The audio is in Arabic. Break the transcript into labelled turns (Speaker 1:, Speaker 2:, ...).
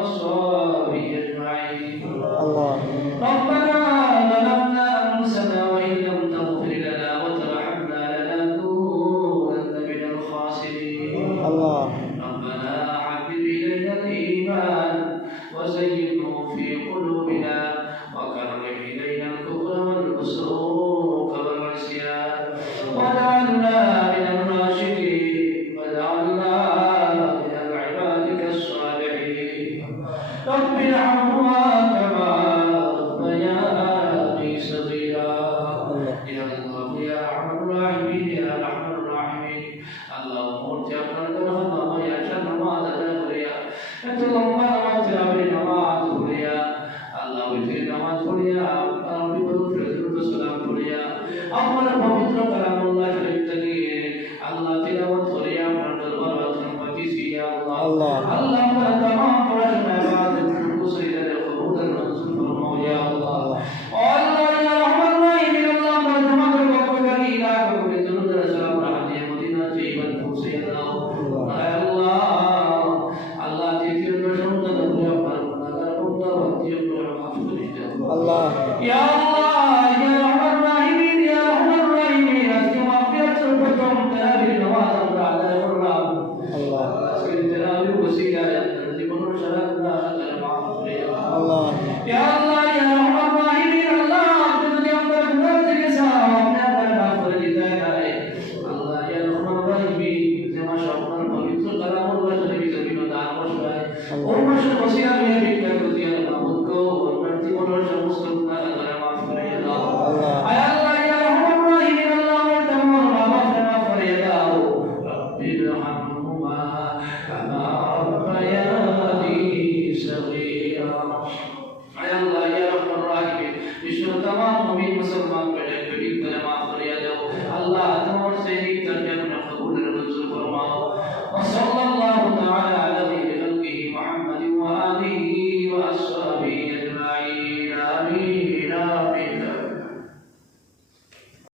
Speaker 1: Nosso
Speaker 2: Allah.
Speaker 1: Allah.
Speaker 2: الله.
Speaker 1: يا الله يا رحمن الرحيم يا رحمن الرحيم أسلم أبيات سبتم تابل نواز على الرحمن
Speaker 2: الله.
Speaker 1: أسلم تنابي وسيلة. نزيب الرشاد لا الله. يا الله يا رحمن الرحيم الله أبدل يوم الناس كسا وابنا بنا الله يا رحمن الرحيم كما شاء الله ويتصل على الله وشريك سبيل الله وشريك وشريك وسيلة तमाम अमीर मुसलमान बड़े